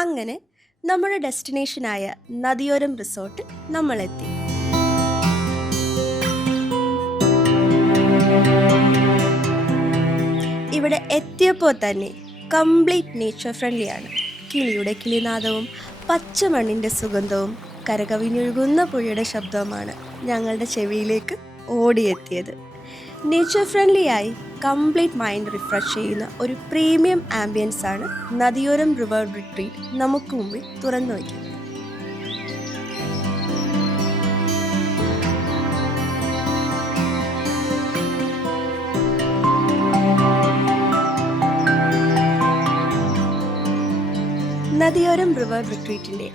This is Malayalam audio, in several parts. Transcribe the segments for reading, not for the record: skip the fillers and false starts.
അങ്ങനെ നമ്മുടെ ഡെസ്റ്റിനേഷനായ നദിയോരം റിസോർട്ടിൽ നമ്മളെത്തി. ഇവിടെ എത്തിയപ്പോൾ തന്നെ കംപ്ലീറ്റ് നേച്ചർ ഫ്രണ്ട്ലിയാണ്. കിളിയുടെ കിളിനാദവും പച്ചമണ്ണിൻ്റെ സുഗന്ധവും കരകവിഞ്ഞൊഴുകുന്ന പുഴയുടെ ശബ്ദവുമാണ് ഞങ്ങളുടെ ചെവിയിലേക്ക് ഓടിയെത്തിയത്. നേച്ചർ ഫ്രണ്ട്ലിയായി കംപ്ലീറ്റ് മൈൻഡ് റിഫ്രഷ് ചെയ്യുന്ന ഒരു പ്രീമിയം ആംബിയൻസ് ആണ് നദിയോരം റിവർ റിട്രീറ്റ് നമുക്ക് മുമ്പിൽ തുറന്നു വയ്ക്കുന്നത്. നദിയോരം റിവർ റിട്രീറ്റിൻ്റെ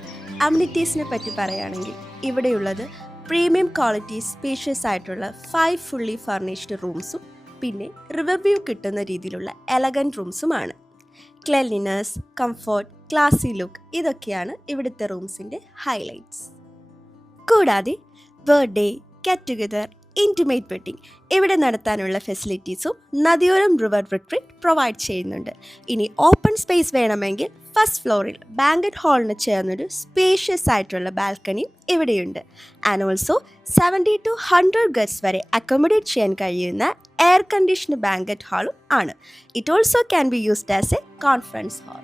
അമ്യൂണിറ്റീസിനെ പറ്റി പറയുകയാണെങ്കിൽ ഇവിടെയുള്ളത് പ്രീമിയം ക്വാളിറ്റി സ്പേഷ്യസ് ആയിട്ടുള്ള 5 ഫുള്ളി ഫർണിഷ്ഡ് റൂംസും പിന്നെ റിവർ വ്യൂ കിട്ടുന്ന രീതിയിലുള്ള എലഗൻറ്റ് റൂംസുമാണ്. ക്ലെൻലിനെസ്, കംഫർട്ട്, ക്ലാസി ലുക്ക് ഇതൊക്കെയാണ് ഇവിടുത്തെ റൂംസിൻ്റെ ഹൈലൈറ്റ്സ്. കൂടാതെ birthday, get together, intimate wedding ഇവിടെ നടത്താനുള്ള ഫെസിലിറ്റീസും നദിയോരം റിവർ റിട്രീറ്റ് പ്രൊവൈഡ് ചെയ്യുന്നുണ്ട്. ഇനി ഓപ്പൺ സ്പേസ് വേണമെങ്കിൽ ഫസ്റ്റ് ഫ്ലോറിൽ ബാങ്കറ്റ് ഹാളിന് ചേർന്നൊരു സ്പേഷ്യസ് ആയിട്ടുള്ള ബാൽക്കണിയും ഇവിടെയുണ്ട്. ആൻഡ് ഓൾസോ 70 to 100 ഗസ്റ്റ്സ് വരെ അക്കോമഡേറ്റ് ചെയ്യാൻ കഴിയുന്ന എയർ കണ്ടീഷൻഡ് ബാങ്കറ്റ് ഹാളും ആണ്. It also can be used as a conference hall.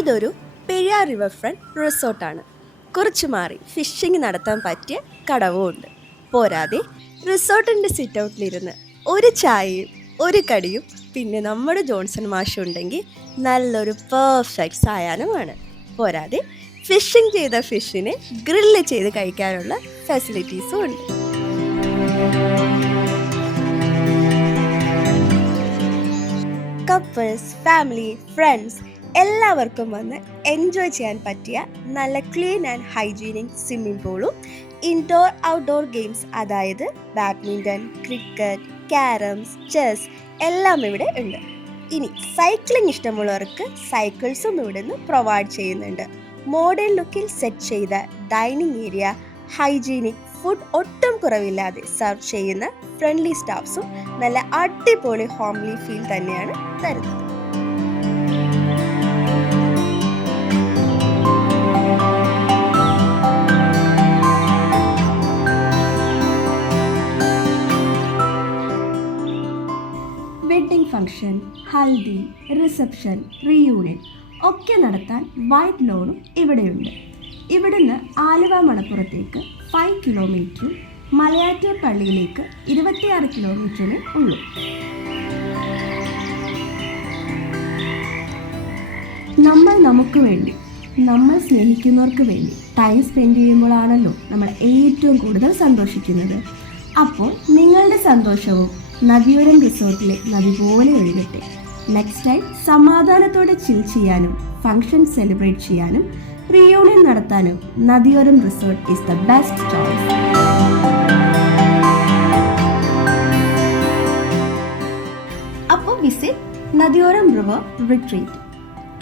ഇതൊരു പെരിയാർ റിവർ ഫ്രണ്ട് റിസോർട്ടാണ്. കുറച്ച് മാറി ഫിഷിംഗ് നടത്താൻ പറ്റിയ കടവും ഉണ്ട്. പോരാതെ റിസോർട്ടിൻ്റെ സിറ്റ് ഔട്ടിലിരുന്ന് ഒരു ചായയും ഒരു കടിയും പിന്നെ നമ്മുടെ ജോൺസൺ മാഷും ഉണ്ടെങ്കിൽ നല്ലൊരു പെർഫെക്റ്റ് സായാഹ്നമാണ്. പോരാതെ ഫിഷിംഗ് ചെയ്ത ഫിഷിനെ ഗ്രില്ല് ചെയ്ത് കഴിക്കാനുള്ള ഫെസിലിറ്റീസും ഉണ്ട്. കപ്പിൾസ്, ഫാമിലി, ഫ്രണ്ട്സ് എല്ലാവർക്കും വന്ന് എൻജോയ് ചെയ്യാൻ പറ്റിയ നല്ല ക്ലീൻ ആൻഡ് ഹൈജീനിക് സ്വിമ്മിംഗ് പൂളും ഇൻഡോർ ഔട്ട്ഡോർ ഗെയിംസ് അതായത് ബാഡ്മിൻ്റൺ, ക്രിക്കറ്റ്, ക്യാരംസ്, ചെസ് എല്ലാം ഇവിടെ ഉണ്ട്. ഇനി സൈക്ലിംഗ് ഇഷ്ടമുള്ളവർക്ക് സൈക്കിൾസും ഇവിടെ നിന്ന് പ്രൊവൈഡ് ചെയ്യുന്നുണ്ട്. മോഡേൺ ലുക്കിൽ സെറ്റ് ചെയ്ത ഡൈനിങ് ഏരിയ, ഹൈജീനിക് ഫുഡ് ഒട്ടും കുറവില്ലാതെ സെർവ് ചെയ്യുന്ന ഫ്രണ്ട്ലി സ്റ്റാഫ്സും നല്ല അടിപൊളി ഹോംലി ഫീൽ തന്നെയാണ് തരുന്നത്. Wedding function, haldi, reception, reunion ഒക്കെ നടത്താൻ വൈഡ് ലോണും ഇവിടെയുണ്ട്. ഇവിടുന്ന് ആലുവ മണപ്പുറത്തേക്ക് 5 കിലോമീറ്ററും മലയാറ്റൂർ പള്ളിയിലേക്ക് 26 കിലോമീറ്ററുമേ ഉള്ളൂ. നമ്മൾ നമുക്ക് വേണ്ടി, നമ്മൾ സ്നേഹിക്കുന്നവർക്ക് വേണ്ടി ടൈം സ്പെൻഡ് ചെയ്യുമ്പോഴാണല്ലോ നമ്മൾ ഏറ്റവും കൂടുതൽ സന്തോഷിക്കുന്നത്. അപ്പോൾ നിങ്ങളുടെ സന്തോഷവും നദിയോരം റിസോർട്ടിലെ നദി പോലെ ഒഴുകട്ടെ. നെക്സ്റ്റ് ടൈം സമാധാനത്തോടെ ചിൽ ചെയ്യാനും ഫംഗ്ഷൻ സെലിബ്രേറ്റ് ചെയ്യാനും റീയൂണിയൻ നടത്താനും Nadiyoram resort is the best choice. അപ്പോൾ വിസിറ്റ് നദിയോരം റിവർ റിട്രീറ്റ്.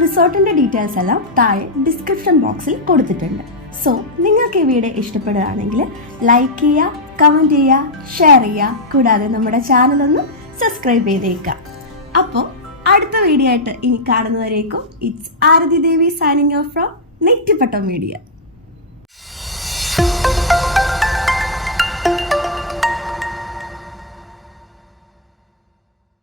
റിസോർട്ടിൻ്റെ ഡീറ്റെയിൽസ് എല്ലാം താഴെ ഡിസ്ക്രിപ്ഷൻ ബോക്സിൽ കൊടുത്തിട്ടുണ്ട്. സോ നിങ്ങൾക്ക് ഈ വീഡിയോ ഇഷ്ടപ്പെടുകയാണെങ്കിൽ ലൈക്ക് ചെയ്യുക, കമൻറ്റ് ചെയ്യുക, ഷെയർ ചെയ്യുക. കൂടാതെ നമ്മുടെ ചാനലൊന്ന് സബ്സ്ക്രൈബ് ചെയ്തേക്കുക. അപ്പോൾ അടുത്ത വീഡിയോ ആയിട്ട് ഇനി കാണുന്നവരേക്കും it's Aarathi Devi signing off from Nettippattam media.